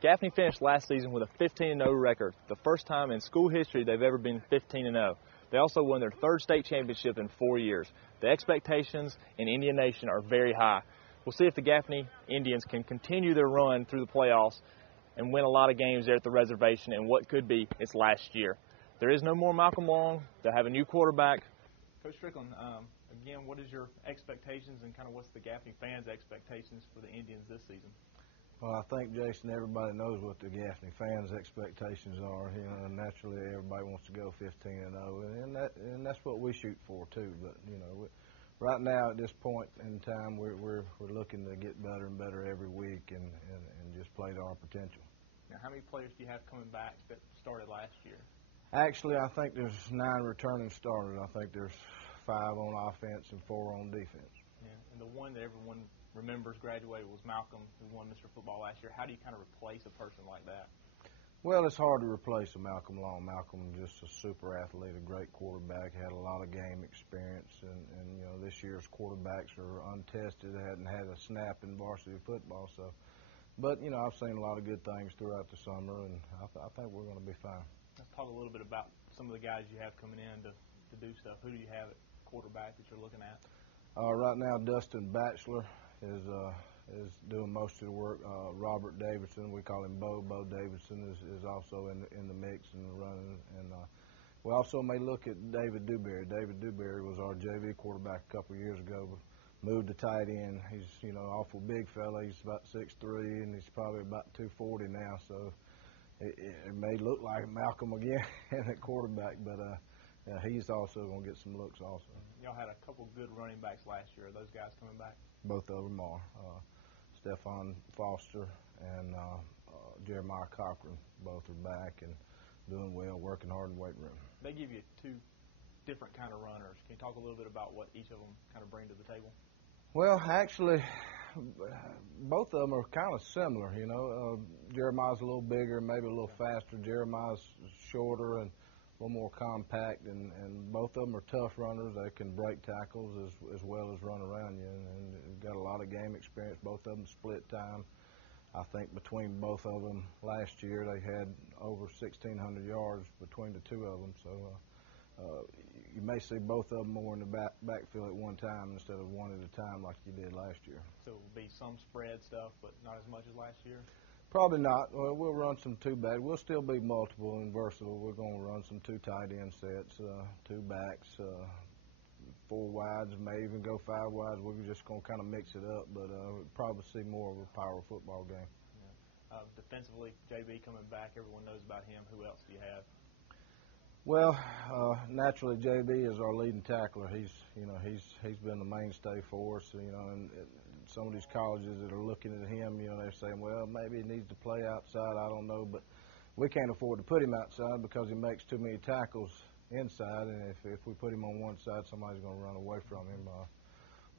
Gaffney finished last season with a 15-0 record, the first time in school history they've ever been 15-0. They also won their third state championship in 4 years. The expectations in Indian Nation are very high. We'll see if the Gaffney Indians can continue their run through the playoffs and win a lot of games there at the reservation in what could be its last year. There is no more Malcolm Long. They'll have a new quarterback. Coach Strickland, again, what is your expectations and kind of what's the Gaffney fans' expectations for the Indians this season? Well, I think, Jason, everybody knows what the Gaffney fans' expectations are. You know, naturally, everybody wants to go 15-0, and that's what we shoot for too. But you know, right now at this point in time, we're looking to get better and better every week, and just play to our potential. Now, how many players do you have coming back that started last year? Actually, I think there's 9 returning starters. I think there's 5 on offense and 4 on defense. Yeah, and the one that everyone remembers graduated was Malcolm, who won Mr. Football last year. How do you kind of replace a person like that? Well, it's hard to replace a Malcolm Long. Malcolm just a super athlete, a great quarterback, had a lot of game experience, and you know, this year's quarterbacks are untested, hadn't had a snap in varsity football. So, but you know, I've seen a lot of good things throughout the summer, and I think we're going to be fine. Let's talk a little bit about some of the guys you have coming in to do stuff. Who do you have at quarterback that you're looking at? Right now, Dustin Batchelor is doing most of the work. Robert Davidson, we call him Bo. Bo Davidson is also in the mix and running. And we also may look at David Dewberry. David Dewberry was our JV quarterback a couple of years ago. Moved to tight end. He's awful big fella. He's about 6'3", and he's probably about 240 now. So it may look like Malcolm again at quarterback, but he's also going to get some looks also. Y'all had a couple good running backs last year. Are those guys coming back? Both of them are. Stephon Foster and Jeremiah Cochran, both are back and doing well, working hard in the weight room. They give you 2 different kind of runners. Can you talk a little bit about what each of them kind of bring to the table? Well, actually, both of them are kind of similar, you know. Jeremiah's a little bigger, maybe a little faster. Jeremiah's shorter and a little more compact, and both of them are tough runners. They can break tackles as well as run around you, and got a lot of game experience. Both of them split time. I think between both of them last year, they had over 1,600 yards between the 2 of them. So you may see both of them more in the backfield at one time instead of one at a time like you did last year. So it will be some spread stuff, but not as much as last year? Probably not. Well, we'll run some 2 back. We'll still be multiple and versatile. We're going to run some 2 tight end sets, 2 backs, 4 wides, may even go 5 wides. We're just going to kind of mix it up, but we'll probably see more of a power football game. Yeah. Defensively, JB coming back, everyone knows about him. Who else do you have? Well, naturally, JB is our leading tackler. He's been the mainstay for us. You know, and some of these colleges that are looking at him, you know, they're saying, well, maybe he needs to play outside. I don't know, but we can't afford to put him outside because he makes too many tackles inside, and if we put him on one side, somebody's going to run away from him.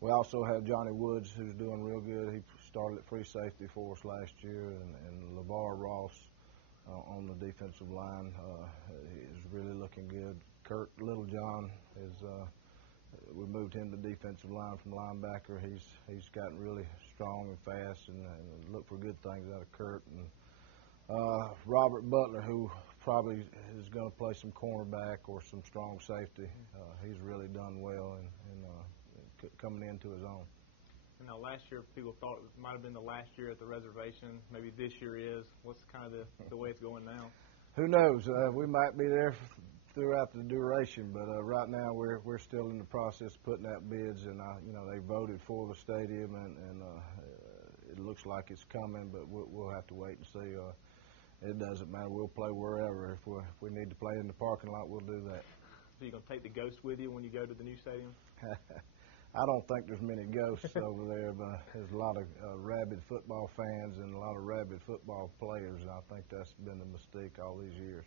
We also have Johnny Woods, who's doing real good. He started at free safety for us last year, and LeVar Ross on the defensive line is really looking good. Kurt Littlejohn is we moved him to defensive line from linebacker. He's gotten really strong and fast, and look for good things out of Kurt. And Robert Butler, who probably is going to play some cornerback or some strong safety. He's really done well and coming into his own. Now, last year people thought it might have been the last year at the reservation. Maybe this year is. What's kind of the way it's going now? Who knows? We might be there throughout the duration, but right now we're still in the process of putting out bids, and you know, they voted for the stadium, and it looks like it's coming, but we'll have to wait and see. It doesn't matter. We'll play wherever. If we need to play in the parking lot, we'll do that. So you're going to take the ghost with you when you go to the new stadium? I don't think there's many ghosts over there, but there's a lot of rabid football fans and a lot of rabid football players, and I think that's been the mistake all these years.